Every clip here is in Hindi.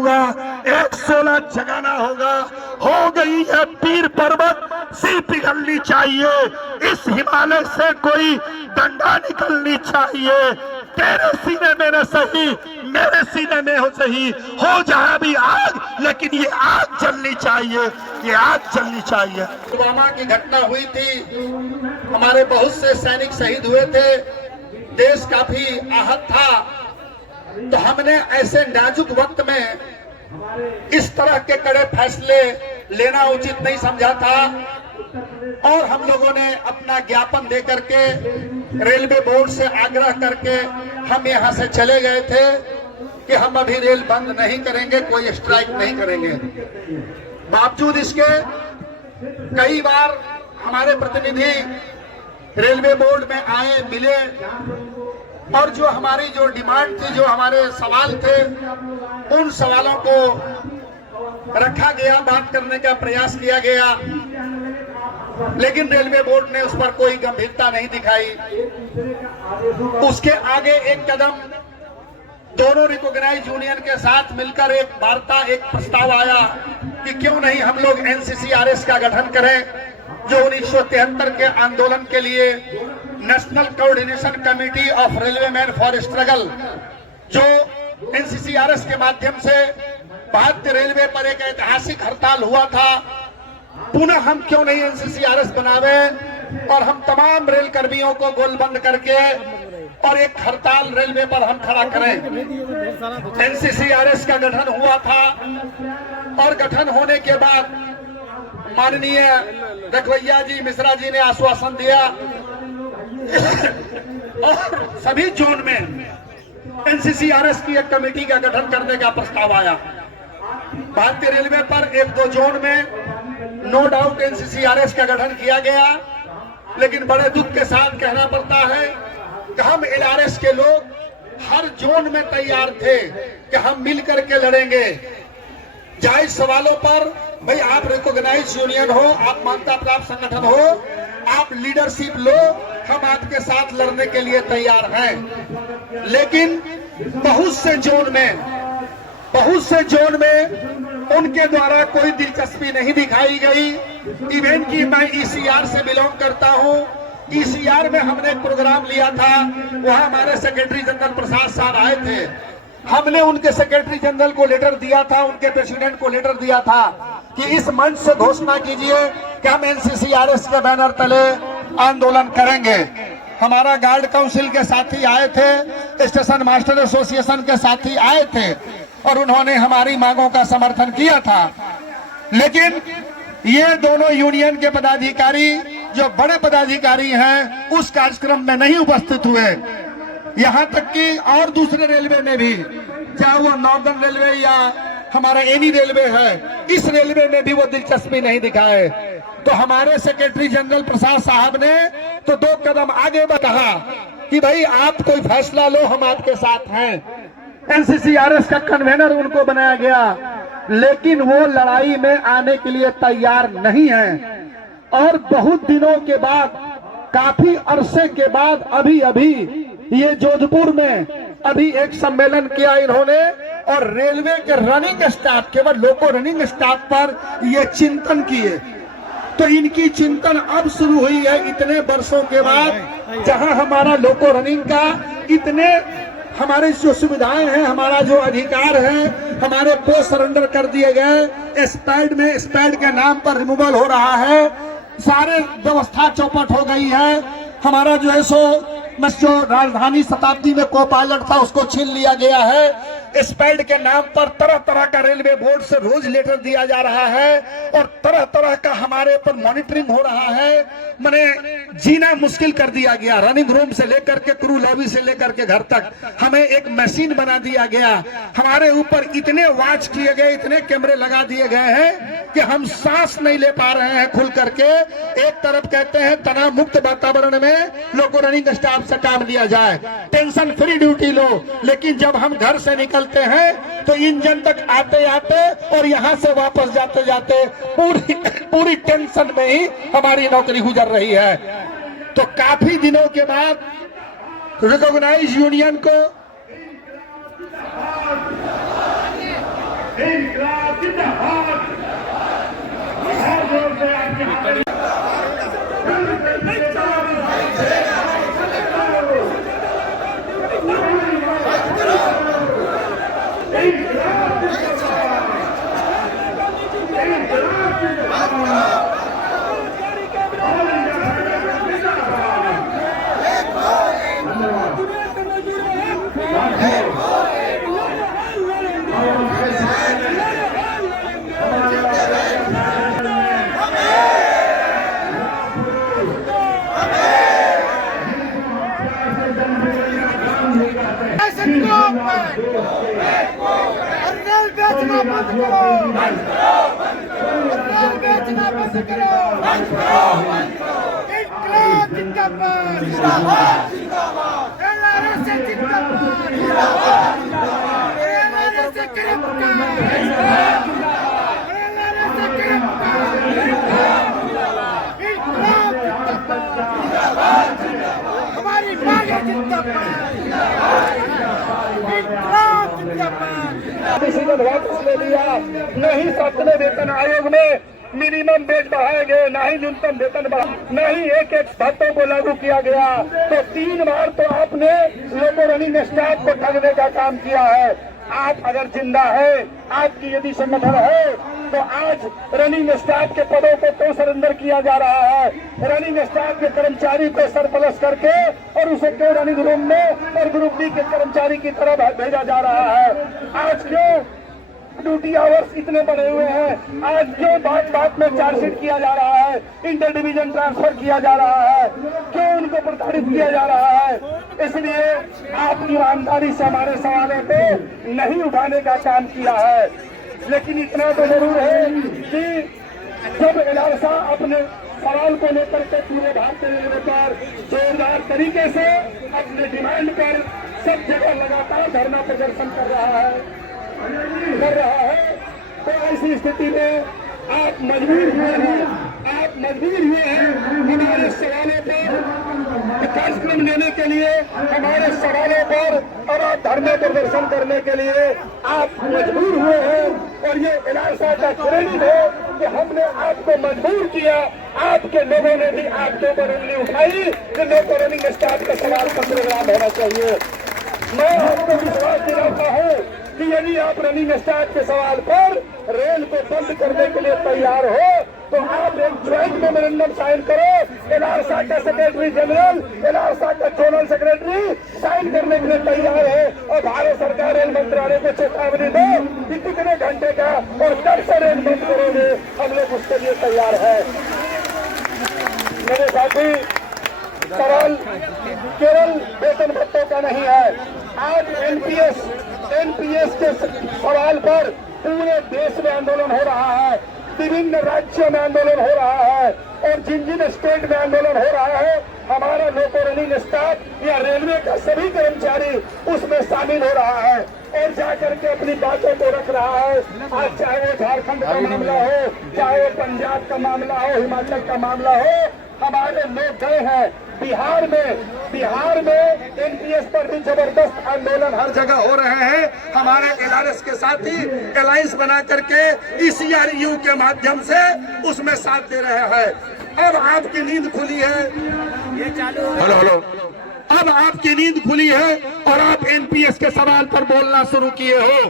होगा, एक 16 जगाना होगा। हो गई है पीर पर्वत सी पिघलनी चाहिए, इस हिमालय से कोई डंडा निकलनी चाहिए। तेरे सीने में न सही मेरे सीने में हो सही, हो जहां भी आग, लेकिन ये आग जलनी चाहिए, ये आग जलनी चाहिए। पुलवामा की घटना हुई थी, हमारे बहुत से सैनिक शहीद हुए थे, देश काफी आहत था। तो हमने ऐसे नाजुक वक्त में इस तरह के कड़े फैसले लेना उचित नहीं समझा था और हम लोगों ने अपना ज्ञापन दे करके रेलवे बोर्ड से आग्रह करके हम यहां से चले गए थे कि हम अभी रेल बंद नहीं करेंगे, कोई स्ट्राइक नहीं करेंगे। बावजूद इसके कई बार हमारे प्रतिनिधि रेलवे बोर्ड में आए, मिले और जो हमारी जो डिमांड थी, जो हमारे सवाल थे, उन सवालों को रखा गया, बात करने का प्रयास किया गया, लेकिन रेलवे बोर्ड ने उस पर कोई गंभीरता नहीं दिखाई। उसके आगे एक कदम दोनों रिकॉग्नाइज यूनियन के साथ मिलकर एक वार्ता, एक प्रस्ताव आया कि क्यों नहीं हम लोग एनसीसीआरएस का गठन करें, जो 1973 के आंदोलन के लिए national coordination committee of railwaymen for struggle, जो एनसीसीआरएस के माध्यम से भारतीय रेलवे पर एक ऐतिहासिक हड़ताल हुआ था, पुनः हम क्यों नहीं एनसीसीआरएस बनावे और हम तमाम रेल कर्मियों को गोलबंद करके और एक हड़ताल रेलवे पर हम खड़ा करें। एनसीसीआरएस का गठन हुआ था और गठन होने के बाद माननीय रखवैया जी, मिश्रा जी ने आश्वासन दिया और सभी जोन में एनसीसीआरएस की एक कमेटी का गठन करने का प्रस्ताव आया। भारतीय रेलवे पर एक दो जोन में नो डाउट एनसीसीआरएस का गठन किया गया, लेकिन बड़े दुख के साथ कहना पड़ता है कि हम एलआरएस के लोग हर जोन में तैयार थे कि हम मिल करके लड़ेंगे। जायज सवालों पर भाई आप रिकॉग्नाइज यूनियन हो, आप मान्यता प्राप्त संगठन हो, आप लीडरशिप लो, हम आपके साथ लड़ने के लिए तैयार हैं। लेकिन बहुत से जोन में उनके द्वारा कोई दिलचस्पी नहीं दिखाई गई। इवेंट की मैं ईसीआर से बिलोंग करता हूं, ईसीआर में हमने एक प्रोग्राम लिया था, वहां हमारे सेक्रेटरी जनरल प्रसाद साहब आए थे। हमने उनके सेक्रेटरी जनरल को लेटर दिया था, उनके प्रेसिडेंट को लेटर दिया था कि इस मंच से घोषणा कीजिए कि हम एनसीसीआरएस के बैनर तले आंदोलन करेंगे। हमारा गार्ड काउंसिल के साथी आए थे, स्टेशन मास्टर एसोसिएशन के साथी आए थे और उन्होंने हमारी मांगों का समर्थन किया था। लेकिन ये दोनों यूनियन के पदाधिकारी, जो बड़े पदाधिकारी हैं, उस कार्यक्रम में नहीं उपस्थित हुए। यहाँ तक कि और दूसरे रेलवे में भी, चाहे वो नॉर्दर्न रेलवे या हमारा एनी रेलवे है, इस रेलवे में भी वो दिलचस्पी नहीं दिखाए। तो हमारे सेक्रेटरी जनरल प्रसाद साहब ने तो 2 कदम आगे कहा कि भाई आप कोई फैसला लो, हम आपके साथ हैं। एनसीसीआरएस का कन्वेनर उनको बनाया गया, लेकिन वो लड़ाई में आने के लिए तैयार नहीं है। और बहुत दिनों के बाद, काफी अरसे के बाद अभी ये जोधपुर में अभी एक सम्मेलन किया इन्होंने और रेलवे के रनिंग स्टाफ, केवल लोको रनिंग स्टाफ पर ये चिंतन किए। तो इनकी चिंतन अब शुरू हुई है इतने वर्षों के बाद, जहां हमारा लोको रनिंग का इतने हमारी जो सुविधाएं हैं, हमारा जो अधिकार है, हमारे पोस्ट सरेंडर कर दिए गए, स्पैड में स्पैड के नाम पर रिमूवल हो रहा है, सारे व्यवस्था चौपट हो गई है। हमारा जो है सो जो राजधानी शताब्दी में को पायलट था उसको छीन लिया गया है। स्पैड के नाम पर तरह तरह का रेलवे बोर्ड से रोज लेटर दिया जा रहा है और तरह तरह का हमारे पर मॉनिटरिंग हो रहा है। मैंने जीना मुश्किल कर दिया गया, रनिंग रूम से लेकर के क्रू लॉबी से लेकर के घर तक हमें एक मशीन बना दिया गया। हमारे ऊपर इतने वॉच किए गए, इतने कैमरे लगा दिए गए हैं कि हम सांस नहीं ले पा रहे हैं खुल करके। एक तरफ कहते हैं तनाव मुक्त वातावरण में लोको रनिंग स्टाफ से काम लिया जाए, टेंशन फ्री ड्यूटी लो, लेकिन जब हम घर से निकलते हैं तो इंजन तक आते आते और यहां से वापस जाते जाते पूरी टेंशन में ही हमारी नौकरी गुजर रही है। तो काफी दिनों के बाद रिकॉग्नाइज यूनियन को इंकलाब जिंदाबाद। बहुत जोर से आपके हाथ हमारी मांगे डिसीजन वापस ले लिया। नहीं 7वें वेतन आयोग में मिनिमम वेज बढ़ाए गए, न ही न्यूनतम वेतन बढ़ा, न ही एक भत्तों को लागू किया गया। तो 3 बार तो आपने लोगों रनिंग स्टाफ को ठगने का काम किया है। आप अगर जिंदा है, आपकी यदि संगठन है, तो आज रनिंग स्टाफ के पदों को क्यों सरेंडर किया जा रहा है? रनिंग स्टाफ के कर्मचारी को सरप्लस करके और उसे क्यों रनिंग रूम में और ग्रुप बी के कर्मचारी की तरफ भेजा जा रहा है? आज क्यों ड्यूटी आवर्स इतने बढ़े हुए हैं? आज क्यों बात बात में चार्जशीट किया जा रहा है, इंटर डिवीजन ट्रांसफर किया जा रहा है, क्यों उनको प्रताड़ित किया जा रहा है? इसलिए आप ईमानदारी से हमारे सवालों को नहीं उठाने का काम किया है। लेकिन इतना तो जरूर है कि जब एलासा अपने सवाल को लेकर के पूरे भारतीय रेलवे पर जोरदार तरीके से अपने डिमांड पर सब जगह लगातार धरना प्रदर्शन कर रहा है, तो ऐसी स्थिति में आप मजबूर हुए हैं हमारे सवालों पर कार्यक्रम लेने के लिए, हमारे सवालों पर और आप धरने प्रदर्शन करने के लिए आप मजबूर हुए हैं। और ये एलासा का क्रेडिट है कि हमने आपको मजबूर किया। आपके लोगों ने भी आपके ऊपर उंगली उठाई कि लोको रनिंग स्टाफ का सवाल का प्रोग्राम होना चाहिए। मैं आपको विश्वास दिलाता हूँ कि यदि आप रनिंग स्टाफ के सवाल पर रेल को बंद करने के लिए तैयार हो तो आप एक ज्वाइंट मेमोरेंडम साइन करो। एलासा का सेक्रेटरी जनरल, एलासा का जोनल सेक्रेटरी साइन करने के लिए तैयार है और भारत सरकार रेल मंत्रालय को चेतावनी दो कि कितने घंटे का और कब से रेल बंद करोगे, हम लोग उसके लिए तैयार है। मेरे साथी, सवाल केवल वेतन भत्तों का नहीं है। आज एनपीएस के सवाल पर पूरे देश में आंदोलन हो रहा है, विभिन्न राज्यों में आंदोलन हो रहा है और जिन स्टेट में आंदोलन हो रहा है, हमारा लोको रनिंग स्टाफ या रेलवे का सभी कर्मचारी उसमें शामिल हो रहा है और जाकर के अपनी बातों को रख रहा है। आज चाहे वो झारखंड का मामला हो, चाहे वो पंजाब का मामला हो, हिमाचल का मामला हो, हमारे लोग गए हैं। बिहार में एनपीएस पर भी जबरदस्त आंदोलन हर जगह हो रहे हैं। हमारे एलआरएस के साथी अलायंस बना करके ईसीआरयू के माध्यम से उसमें साथ दे रहे हैं। अब आपकी नींद खुली है, हेलो, अब आपकी नींद खुली है और आप एनपीएस के सवाल पर बोलना शुरू किए हो।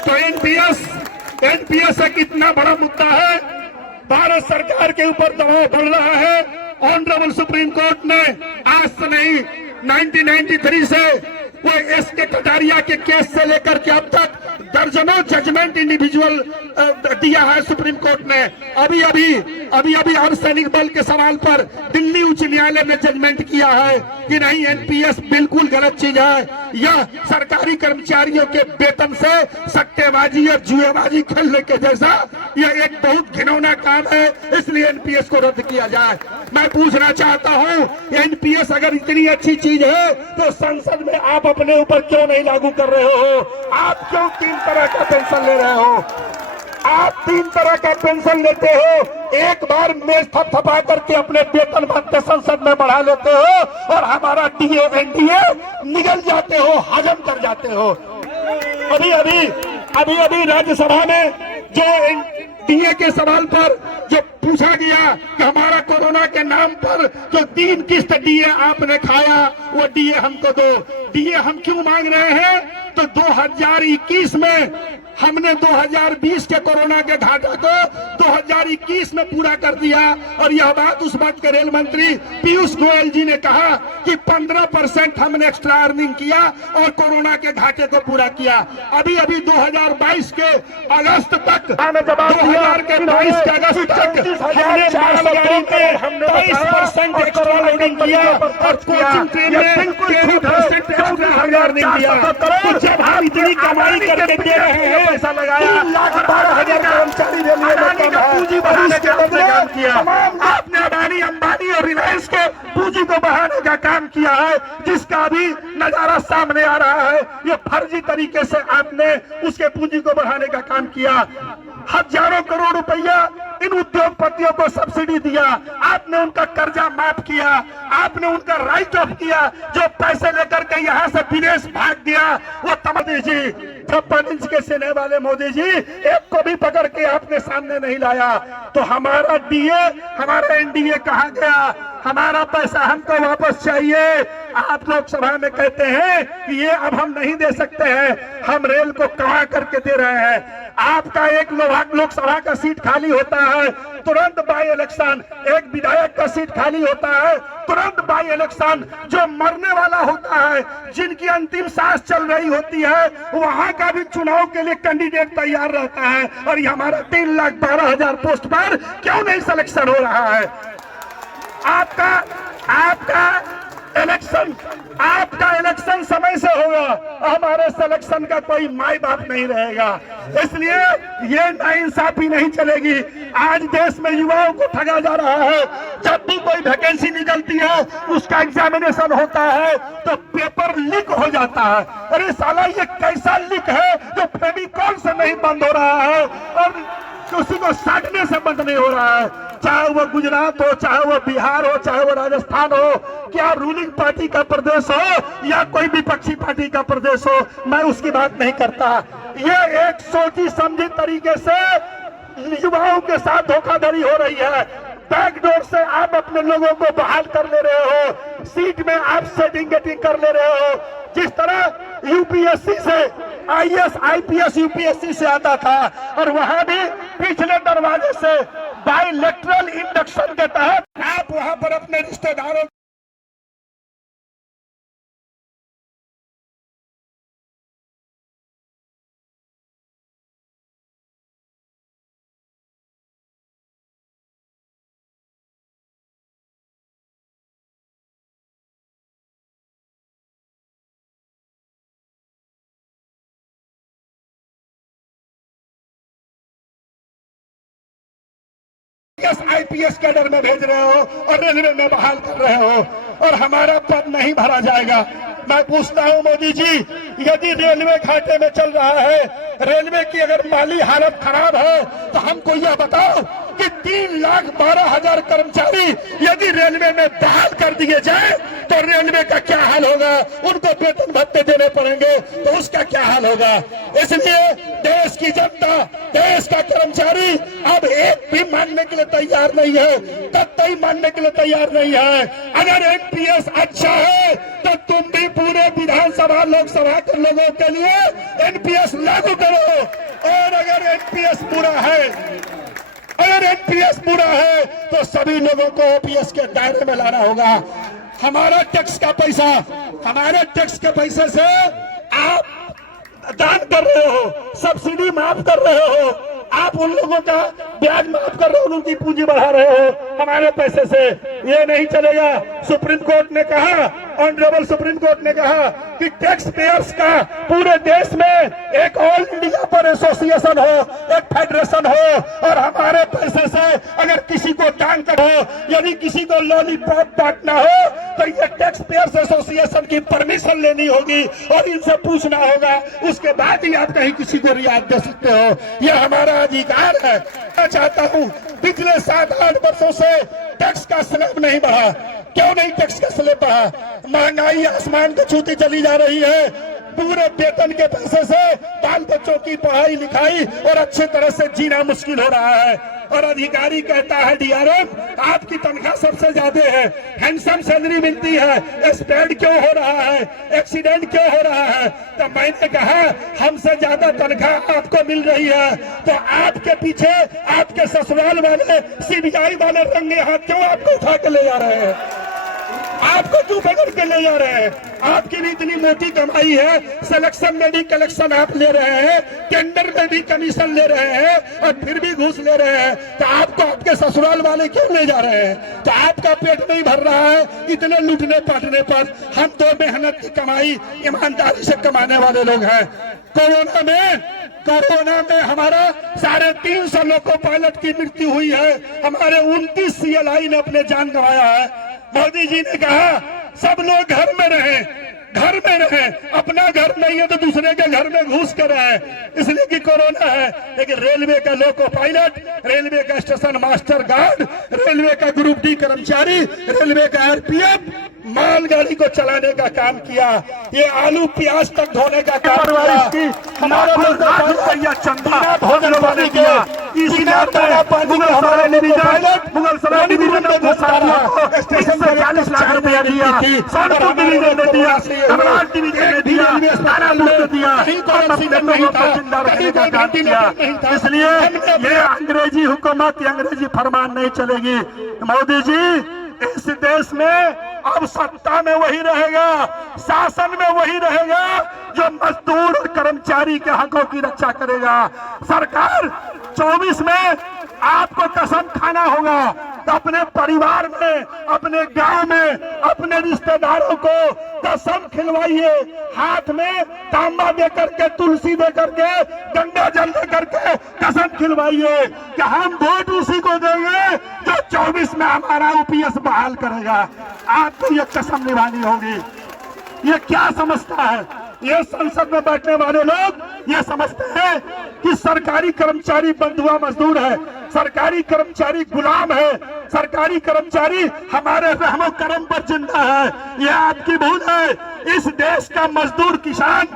तो एनपीएस एक इतना बड़ा मुद्दा है, भारत सरकार के ऊपर दबाव बढ़ रहा है। ऑनरेबल सुप्रीम कोर्ट ने आज से नहीं 1993 से वो एसके कटारिया के केस से लेकर के अब तक दर्जनों जजमेंट इंडिविजुअल दिया है सुप्रीम कोर्ट ने। अभी अर्धसैनिक बल के सवाल पर दिल्ली उच्च न्यायालय ने जजमेंट किया है कि नहीं, एनपीएस बिल्कुल गलत चीज है। यह सरकारी कर्मचारियों के वेतन से सट्टेबाजी और जुएबाजी खेलने के जैसा यह एक बहुत घिनौना काम है, इसलिए एनपीएस को रद्द किया जाए। मैं पूछना चाहता हूं, एनपीएस अगर इतनी अच्छी चीज है तो संसद में आप अपने ऊपर क्यों नहीं लागू कर रहे हो? आप क्यों 3 तरह का पेंशन ले रहे हो? आप 3 तरह का पेंशन लेते हो, एक बार मेज थपथपा करके अपने वेतन भत्ते संसद में बढ़ा लेते हो और हमारा डीए एनडीए निगल जाते हो, हजम कर जाते हो। अभी अभी राज्यसभा में जो डीए के सवाल पर जो पूछा गया कि हमारा कोरोना के नाम पर जो 3 किस्त डीए आपने खाया, वो डीए हमको दो। डीए हम क्यों मांग रहे हैं? तो 2021 में हमने 2020 के कोरोना के घाटा को 2021 में पूरा कर दिया। और यह बात उस वक्त के रेल मंत्री पीयूष गोयल जी ने कहा कि 15% हमने एक्स्ट्रा अर्निंग किया और कोरोना के घाटे को पूरा किया। अभी अभी 2022 के अगस्त तक 2022 के अगस्त तक हमने मालगाड़ी में 22% एक्स्ट्रा लोडिंग किया और कोचिंग ट्रेन में 13% एक्स्ट्रा अर्निंग किया। तो जब हम इतनी कमाई करके दे रहे हैं, पैसा लगाया, 3,12,000 कर्मचारी रेलवे में पूंजी बढ़ाने का काम किया। आपने अडानी, अंबानी और रिलायंस के पूंजी को बढ़ाने का काम किया है, जिसका भी नजारा सामने आ रहा है। ये फर्जी तरीके से आपने उसके पूंजी को बढ़ाने का काम किया। हजारों करोड़ रुपया इन उद्योगपतियों को सब्सिडी दिया, आपने उनका कर्जा माफ किया, आपने उनका राइट ऑफ किया। जो पैसे लेकर के यहाँ से विदेश भाग गया, वो मोदी जी 56 इंच के सीने वाले मोदी जी एक को भी पकड़ के आपने सामने नहीं लाया। तो हमारा डीए, हमारा एनडीए कहाँ गया? हमारा पैसा हमको वापस चाहिए। आप लोकसभा में कहते हैं कि ये अब हम नहीं दे सकते हैं, हम रेल को कमा करके दे रहे हैं। आपका एक लोकसभा का सीट खाली होता है, तुरंत बाई इलेक्शन। एक विधायक का सीट खाली होता है, तुरंत बाई इलेक्शन। जो मरने वाला होता है, जिनकी अंतिम सांस चल रही होती है, वहां का भी चुनाव के लिए कैंडिडेट तैयार रहता है। और ये हमारा 3,12,000 पोस्ट पर क्यों नहीं सिलेक्शन हो रहा है? आपका इलेक्शन समय से होगा, हमारे सिलेक्शन का कोई माई बाप नहीं रहेगा। इसलिए ये नाइंसाफी नहीं चलेगी। आज देश में युवाओं को ठगा जा रहा है। जब भी कोई वैकेंसी निकलती है, उसका एग्जामिनेशन होता है तो पेपर लीक हो जाता है। अरे साला, ये कैसा लीक है जो फेविकॉल से नहीं बंद हो रहा है और किसी को साटने से बंद नहीं हो रहा है। चाहे वो गुजरात हो, चाहे वो बिहार हो, चाहे वो राजस्थान हो, क्या रूलिंग पार्टी का प्रदेश हो या कोई विपक्षी पार्टी का प्रदेश हो, मैं उसकी बात नहीं करता। ये एक सोची समझी तरीके से युवाओं के साथ धोखाधड़ी हो रही है। बैकडोर से आप अपने लोगों को बहाल कर ले रहे हो, सीट में आप सेटिंग गेटिंग कर ले रहे हो। जिस तरह यूपीएससी से आईएएस, आईपीएस यूपीएससी से आता था और वहां भी पिछले दरवाजे से बाइलेटरल इंडक्शन के तहत आप वहां पर अपने रिश्तेदारों आईपीएस कैडर में भेज रहे हो और रेलवे में बहाल कर रहे हो और हमारा पद नहीं भरा जाएगा। मैं पूछता हूं मोदी जी, यदि रेलवे घाटे में चल रहा है, रेलवे की अगर माली हालत खराब है, तो हमको यह बताओ कि 3,12,000 कर्मचारी यदि रेलवे में बहाल कर दिए जाए तो रेलवे का क्या हाल होगा? उनको वेतन भत्ते देने पड़ेंगे तो उसका क्या हाल होगा? इसलिए देश की जनता, देश का कर्मचारी अब एक भी मानने के लिए तैयार नहीं है, तत्तई मानने के लिए तैयार नहीं है। अगर एनपीएस अच्छा है तो तुम भी पूरे विधानसभा लोकसभा के लोगों के लिए एनपीएस लागू करो। और अगर एनपीएस बुरा है तो सभी लोगों को ओपीएस के दायरे में लाना होगा। हमारा टैक्स का पैसा, हमारे टैक्स के पैसे से आप दान कर रहे हो, सब्सिडी माफ कर रहे हो, आप उन लोगों का ब्याज माफ कर रहे हो, उनकी पूंजी बढ़ा रहे हो हमारे पैसे से। ये नहीं चलेगा। सुप्रीम कोर्ट ने कहा, ऑनरेबल सुप्रीम कोर्ट ने कहा कि टैक्स पेयर्स का पूरे देश में एक ऑल इंडिया पर एसोसिएशन हो, एक फेडरेशन हो और हमारे पैसे से अगर किसी को दान कर हो, यदि किसी को लॉलीपॉप बांटना हो तो ये टैक्स पेयर्स एसोसिएशन की परमिशन लेनी होगी और इनसे पूछना होगा, उसके बाद ही आप कहीं किसी को रियायत दे सकते हो। यह हमारा अधिकार है। मैं चाहता हूं, पिछले 7-8 वर्षों से टैक्स का स्लैब नहीं बढ़ा। क्यों नहीं टैक्स का स्लैब बढ़ा? महंगाई आसमान को छूती चली जा रही है। पूरे वेतन के पैसे से बाल बच्चों की पढ़ाई लिखाई और अच्छे तरह से जीना मुश्किल हो रहा है। और अधिकारी कहता है डीआरएम आपकी तनख्वाह सबसे ज्यादा है, हैंडसम सैलरी मिलती है, स्पेड क्यों हो रहा है, एक्सीडेंट क्यों हो रहा है? तो मैंने कहा हमसे ज्यादा तनख्वाह आपको मिल रही है तो आपके पीछे आपके ससुराल वाले सीबीआई वाले रंगे हाथ क्यों आपको उठा के ले जा रहे हैं? आपको क्यों पकड़ के ले जा रहे हैं? आपकी भी इतनी मोटी कमाई है, सिलेक्शन में भी कलेक्शन आप ले रहे हैं, टेंडर में भी कमीशन ले रहे हैं और फिर भी घूस ले रहे हैं, तो आपको आपके ससुराल वाले क्यों ले जा रहे हैं? तो आपका पेट नहीं भर रहा है इतने लूटने पाटने पर। हम तो मेहनत की कमाई ईमानदारी से कमाने वाले लोग हैं। कोरोना में हमारा 350 लोको पायलट की मृत्यु हुई है, हमारे 29 CLI ने अपने जान गंवाया है। मोदी जी ने कहा सब लोग घर में रहें, अपना घर नहीं है तो दूसरे के घर में घुस कर रहे हैं इसलिए कि कोरोना है। लेकिन रेलवे का लोको पायलट, रेलवे का स्टेशन मास्टर गार्ड, रेलवे का ग्रुप डी कर्मचारी, रेलवे का RPF मालगाड़ी को चलाने का काम किया, ये आलू प्याज तक धोने का काम किया, हमारा रुपया चंदा भोजन वाले किया, इसलिए मुगल सराय डिवीजन में 40 लाख रुपया दिया, सोनपुर डिवीजन ने दिया, कमलार डिवीजन ने दिया, तारापुर ने दिया, जिंदा रखने का काम किया। इसलिए ये अंग्रेजी हुकूमत, अंग्रेजी फरमान नहीं चलेगी। मोदी जी इस देश में अब सत्ता में वही रहेगा, शासन में वही रहेगा जो मजदूर और कर्मचारी के हकों की रक्षा करेगा। सरकार 24 में आपको कसम खाना होगा तो अपने परिवार में, अपने गांव में, अपने रिश्तेदारों को कसम खिलवाइए, हाथ में तांबा दे करके, तुलसी दे करके, गंगा जल दे करके कसम खिलवाइए कि हम वोट उसी को देंगे जो 24 में हमारा UPS बहाल करेगा। आपको ये कसम निभानी होगी। ये क्या समझता है ये संसद में बैठने वाले लोग? ये समझते हैं कि सरकारी कर्मचारी बंधुआ मजदूर है, सरकारी कर्मचारी गुलाम है, सरकारी कर्मचारी हमारे रहमो करम पर जिंदा है। ये आपकी भूल है। इस देश का मजदूर किसान,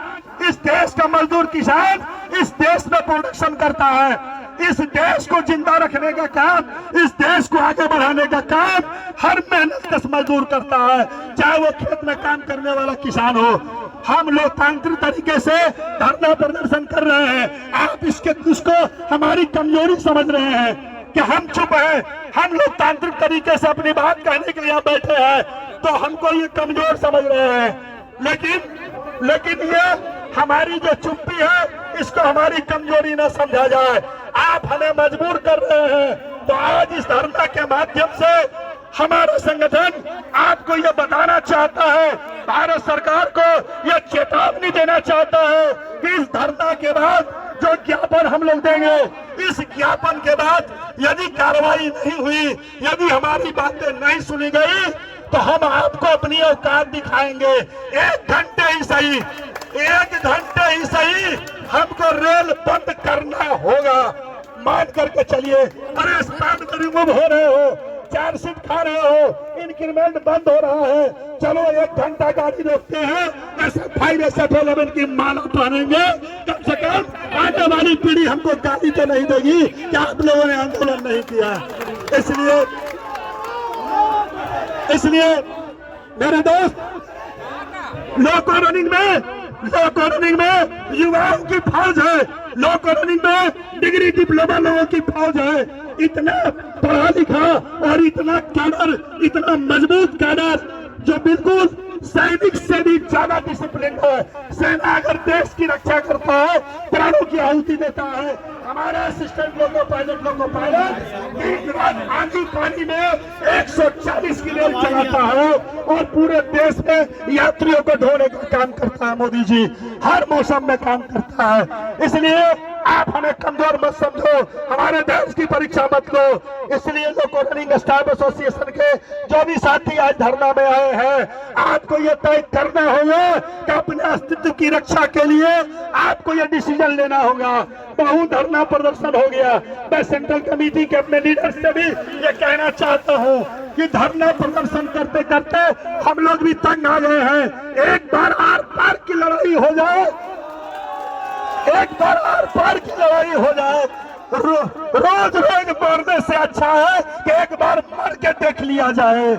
इस देश का मजदूर किसान इस देश में प्रोडक्शन करता है। इस देश को जिंदा रखने का काम, इस देश को आगे बढ़ाने का काम हर मेहनत मजदूर करता है, चाहे वो खेत में काम करने वाला किसान हो। हम लोकतांत्रिक तरीके से धरना प्रदर्शन कर रहे हैं, आप इसको हमारी कमजोरी समझ रहे हैं कि हम चुप हैं। हम लोकतांत्रिक तरीके से अपनी बात कहने के लिए यहाँ बैठे हैं तो हमको ये कमजोर समझ रहे हैं, लेकिन ये हमारी जो चुप्पी है इसको हमारी कमजोरी न समझा जाए। आप हमें मजबूर कर रहे हैं तो आज इस धरना के माध्यम से हमारा संगठन आपको यह बताना चाहता है, भारत सरकार को यह चेतावनी देना चाहता है कि इस धरना के बाद जो ज्ञापन हम लोग देंगे, इस ज्ञापन के बाद यदि कार्रवाई नहीं हुई, यदि हमारी बातें नहीं सुनी गई तो हम आपको अपनी औकात दिखाएंगे। 1 घंटे ही सही, 1 घंटे ही सही हमको रेल बंद करना होगा। मान करके चलिए। अरे स्टैंड में रिमूव हो रहे हो, चार्जशीट खा रहे हो, इंक्रीमेंट बंद हो रहा है, चलो 1 घंटा गाड़ी रोकते हैं, SF5 SF11 की माला पहनेंगे, कम से कम आने वाली पीढ़ी हमको गाली तो नहीं देगी कि आप लोगों ने आंदोलन नहीं किया। इसलिए मेरे दोस्त, लोको रनिंग में युवाओं की फौज है, लोको रनिंग में डिग्री डिप्लोमा लोगों की फौज है। इतना पढ़ा लिखा और इतना कैडर, इतना मजबूत कैडर जो बिल्कुल सैनिक से भी ज्यादा डिसिप्लिन है। सेना अगर देश की रक्षा करता है, प्राणों की आहुति देता है। हमारा असिस्टेंट लोको पायलट दिन रात आंधी पानी में 140 की रेल चलाता है और पूरे देश में यात्रियों को ढोने का काम करता है। मोदी जी हर मौसम में काम करता है। इसलिए आप हमें कमजोर मत समझो, हमारे देश की परीक्षा मत लो। इसलिए लोको रनिंग स्टाफ एसोसिएशन के जो भी साथी आज धरना में आए हैं, आपको ये तय करना होगा कि अपने अस्तित्व की रक्षा के लिए आपको ये डिसीजन लेना होगा। बहुत धरना प्रदर्शन हो गया। मैं सेंट्रल कमेटी के अपने लीडर से भी ये कहना चाहता हूँ कि धरना प्रदर्शन करते करते हम लोग भी तंग आ गए हैं। एक बार आर पार की लड़ाई हो जाए, एक बार आर पार की लड़ाई हो जाए। रोज रोज मरने से अच्छा है कि एक बार मर के देख लिया जाए।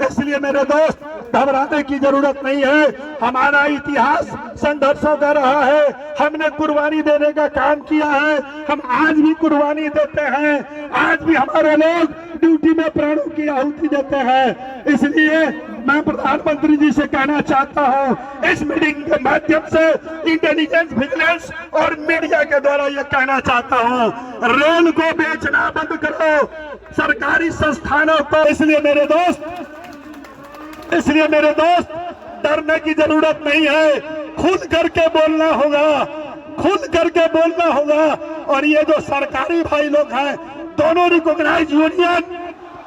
इसलिए मेरे दोस्त, घबराने की जरूरत नहीं है। हमारा इतिहास संघर्षों का रहा है, हमने कुर्बानी देने का काम किया है, हम आज भी कुर्बानी देते हैं, आज भी हमारे लोग ड्यूटी में प्राणों की आहुति देते हैं। इसलिए मैं प्रधानमंत्री जी से कहना चाहता हूं, इस मीटिंग के माध्यम से इंटेलिजेंस, विजिलेंस और मीडिया के द्वारा यह कहना चाहता हूं, रेल को बेचना बंद करो, सरकारी संस्थानों को। इसलिए मेरे दोस्त, डरने की जरूरत नहीं है, खुद करके बोलना होगा, खुद करके बोलना होगा। और ये जो सरकारी भाई लोग हैं, दोनों रिकॉग्नाइज यूनियन,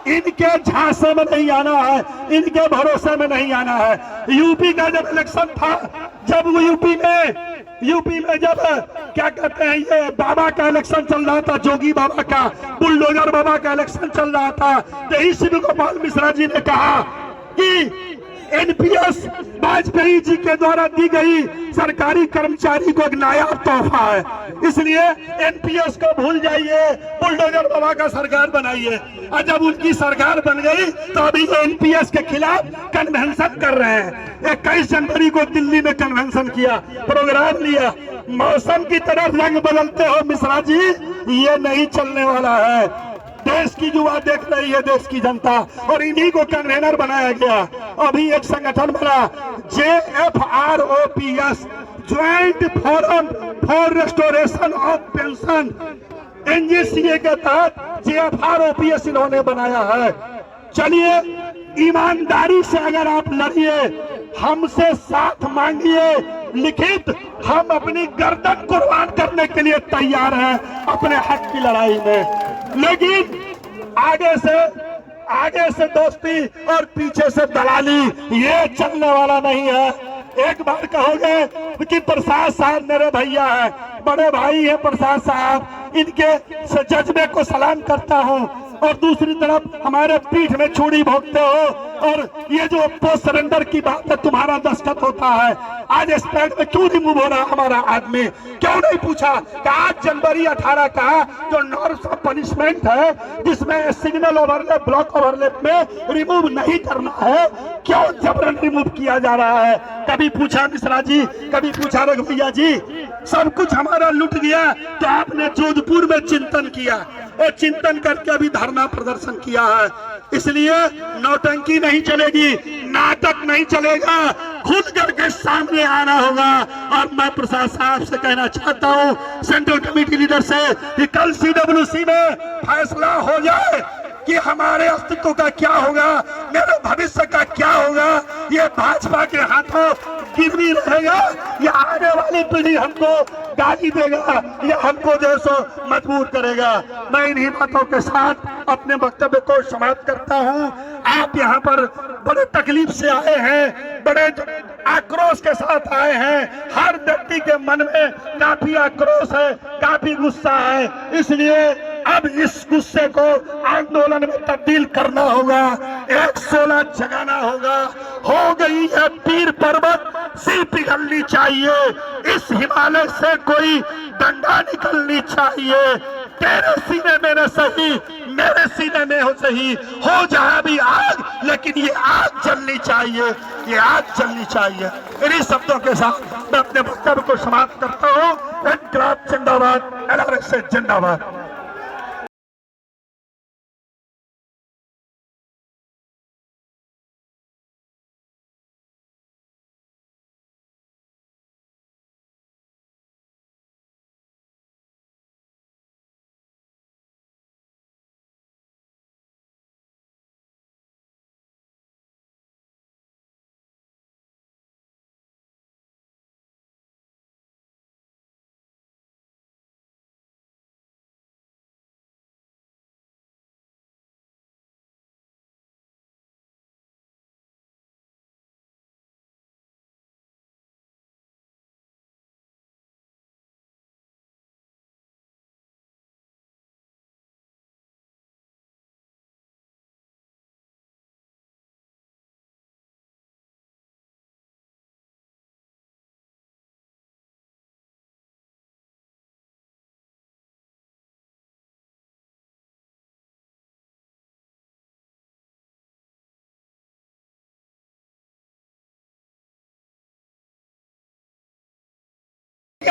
इनके झांसे में नहीं आना है, इनके भरोसे में नहीं आना है। यूपी का जब इलेक्शन था, जब वो यूपी में जब क्या कहते हैं, ये बाबा का इलेक्शन चल रहा था, जोगी बाबा का, बुलडोजर बाबा का इलेक्शन चल रहा था, तो इसी गोपाल मिश्रा जी ने कहा कि एनपीएस वाजपेयी जी के द्वारा दी गई सरकारी कर्मचारी को एक नायाब तोहफा है, इसलिए एनपीएस को भूल जाइए, बुलडोजर बाबा का सरकार बनाइए। और जब उनकी सरकार बन गई तो अभी एनपीएस के खिलाफ कन्वेंशन कर रहे हैं। 21 जनवरी को दिल्ली में कन्वेंशन किया, प्रोग्राम लिया। मौसम की तरह रंग बदलते हो मिश्रा जी, ये नहीं चलने वाला है। देश की युवा देख रही है, देश की जनता, और इन्हीं को कन्वेनर बनाया गया। अभी एक संगठन बना, JFROPS, joint forum for restoration of pension, NGCA के तहत JFROPS इन्होंने बनाया है। चलिए, ईमानदारी से अगर आप लड़िए, हमसे साथ मांगिए लिखित, हम अपनी गर्दन कुर्बान करने के लिए तैयार हैं अपने हक की लड़ाई में। लेकिन आगे से दोस्ती और पीछे से दलाली, ये चलने वाला नहीं है। एक बार कहोगे कि प्रसाद साहब मेरे भैया है, बड़े भाई है प्रसाद साहब, इनके जज्बे को सलाम करता हूं, और दूसरी तरफ हमारे पीठ में छुरी भोंकते हो, और ये जो पोस्ट सरेंडर की बात है, तुम्हारा दस्तखत होता है। आज स्पैड में क्यों रिमूव हो रहा हमारा आदमी? क्यों नहीं पूछा कि आज जनवरी 18 का जो नॉर्म्स ऑफ पनिशमेंट है, जिसमें सिग्नल ओवरलैप, ब्लॉक ओवरलैप में रिमूव नहीं करना है, क्यों जबरन रिमूव किया जा रहा है? कभी पूछा मिश्रा जी, कभी पूछा रघुवैया जी? सब कुछ हमारा लुट गया तो आपने जोधपुर में चिंतन किया, और चिंतन करके अभी धरना प्रदर्शन किया है। इसलिए नौटंकी नहीं चलेगी, नाटक नहीं चलेगा, खुद करके सामने आना होगा। और मैं प्रसाद साहब से कहना चाहता हूं, सेंट्रल कमेटी लीडर से, कि कल CWC में फैसला हो जाए कि हमारे अस्तित्व का क्या होगा, मेरे भविष्य का क्या होगा। ये भाजपा के हाथों गिरवी रहेगा, ये आने वाली पीढ़ी हमको गाली देगा, ये हमको जो सो मजबूर करेगा। मैं इन्हीं बातों के साथ अपने वक्तव्य को समाप्त करता हूं। आप यहाँ पर बड़े तकलीफ से आए हैं, बड़े आक्रोश के साथ आए हैं, हर व्यक्ति के मन में काफी आक्रोश है, काफी गुस्सा है। इसलिए अब इस गुस्से को आंदोलन में तब्दील करना होगा, 116 जगाना होगा। हो गई है पीर पर्वत सी पिघलनी चाहिए, इस हिमालय से कोई डंडा निकलनी चाहिए। तेरे सीने में न सही, मेरे सीने में हो सही, हो जहां भी आग, लेकिन ये आग जलनी चाहिए, ये आग जलनी चाहिए। इन्हीं शब्दों के साथ मैं अपने वक्तव्य को समाप्त करता हूँ। इनकलाब जिंदाबाद, LRS जिंदाबाद।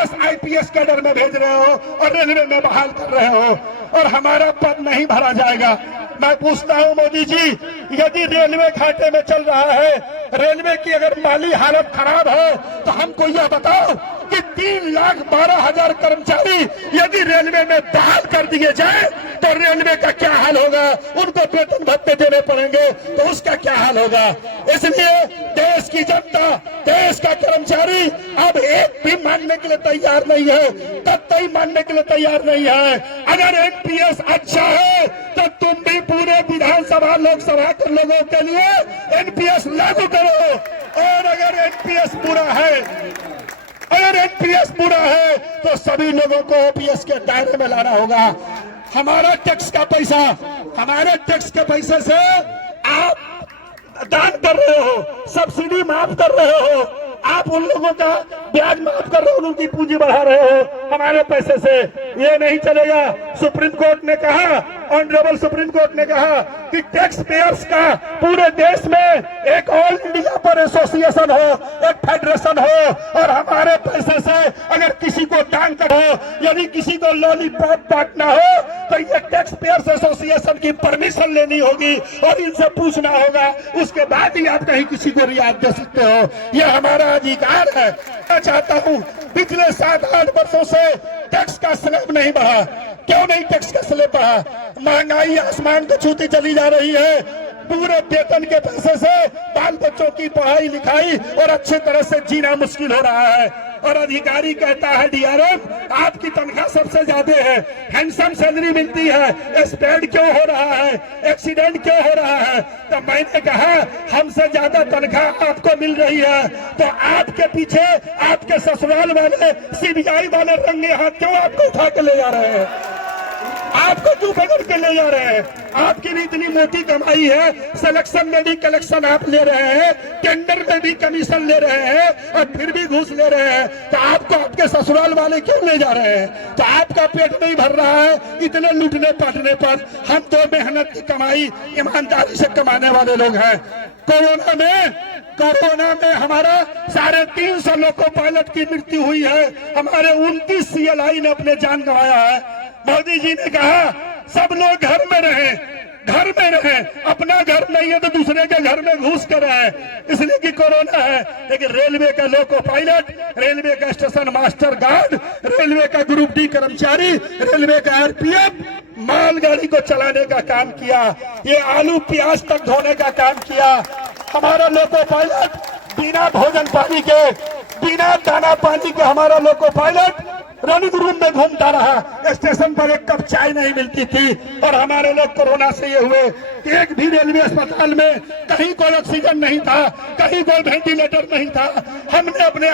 आईएएस आईपीएस कैडर में भेज रहे हो और रेलवे में बहाल कर रहे हो, और हमारा पद नहीं भरा जाएगा। मैं पूछता हूं मोदी जी, यदि रेलवे घाटे में चल रहा है, रेलवे की अगर माली हालत खराब है, तो हमको यह बताओ कि 3,12,000 कर्मचारी यदि रेलवे में बहाल कर दिए जाए तो रेलवे का क्या हाल होगा? उनको वेतन भत्ते देने पड़ेंगे तो उसका क्या हाल होगा? इसलिए देश की जनता, देश का कर्मचारी अब एक भी मानने के लिए तैयार नहीं है, तत्तई मानने के लिए तैयार नहीं है। अगर एनपीएस अच्छा है तो तुम भी पूरे विधानसभा लोकसभा के लोगों के लिए एनपीएस लागू करो, और अगर एनपीएस बुरा है तो सभी लोगों को ओपीएस के दायरे में लाना होगा। हमारे टैक्स के पैसे से आप दान कर रहे हो, सब्सिडी माफ कर रहे हो, आप उन लोगों का ब्याज माफ कर रहे हो, उनकी पूंजी बढ़ा रहे हो हमारे पैसे से। ये नहीं चलेगा। सुप्रीम कोर्ट ने कहा, ऑनरेबल सुप्रीम कोर्ट ने कहा कि टैक्स पेयर्स का पूरे देश में एक ऑल इंडिया पर एसोसिएशन हो, एक फेडरेशन हो, और हमारे पैसे से अगर किसी को दान करो, यदि किसी को लॉलीपॉप बांटना हो तो ये टैक्स पेयर्स एसोसिएशन की परमिशन लेनी होगी और इनसे पूछना होगा, उसके बाद ही आप कहीं किसी को रियायत दे सकते हो। यह हमारा अधिकार है। मैं चाहता हूं, पिछले 7-8 वर्षों से टैक्स का स्लैब नहीं बढ़ा। क्यों नहीं टैक्स का स्लैब बढ़ा? महंगाई आसमान को छूती चली जा रही है। पूरे वेतन के पैसे से बाल बच्चों की पढ़ाई लिखाई और अच्छे तरह से जीना मुश्किल हो रहा है। और अधिकारी कहता है, डीआरएम आपकी तनख्वाह सबसे ज्यादा है, हैंडसम सैलरी मिलती है, स्पेड क्यों हो रहा है, एक्सीडेंट क्यों हो रहा है? तो मैंने कहा, हमसे ज्यादा तनख्वाह आपको मिल रही है तो आपके पीछे आपके ससुराल वाले सीबीआई वाले रंगे हाथ क्यों आपको उठा के ले जा रहे हैं? आपको क्यों पकड़ के ले जा रहे हैं? आपकी भी इतनी मोटी कमाई है, सिलेक्शन में भी कलेक्शन आप ले रहे हैं, टेंडर में भी कमीशन ले रहे हैं, और फिर भी घूस ले रहे हैं, तो आपको आपके ससुराल वाले क्यों ले जा रहे हैं? तो आपका पेट नहीं भर रहा है इतने लूटने पाटने पर। हम तो मेहनत की कमाई ईमानदारी से कमाने वाले लोग हैं। कोरोना में हमारा 350 लोको पायलट की मृत्यु हुई है, हमारे 29 सीएलआई ने अपने जान गंवाया है। मोदी जी ने कहा सब लोग घर में रहें, अपना घर नहीं है तो दूसरे के घर में घुस कर रहे हैं, इसलिए कि कोरोना है। लेकिन रेलवे का लोको पायलट, रेलवे का स्टेशन मास्टर गार्ड, रेलवे का ग्रुप डी कर्मचारी, रेलवे का आरपीएफ मालगाड़ी को चलाने का काम किया, ये आलू प्याज तक धोने का काम किया। हमारा लोको पायलट बिना भोजन पानी के, बिना दाना पानी के हमारा लोको पायलट रनिंग रूम में घूमता रहा। स्टेशन पर एक कप चाय नहीं मिलती थी। और हमारे लोग कोरोना से ये हुए कि एक भी रेलवे अस्पताल में कहीं कोई ऑक्सीजन नहीं था, कहीं कोई वेंटिलेटर नहीं था। हमने अपने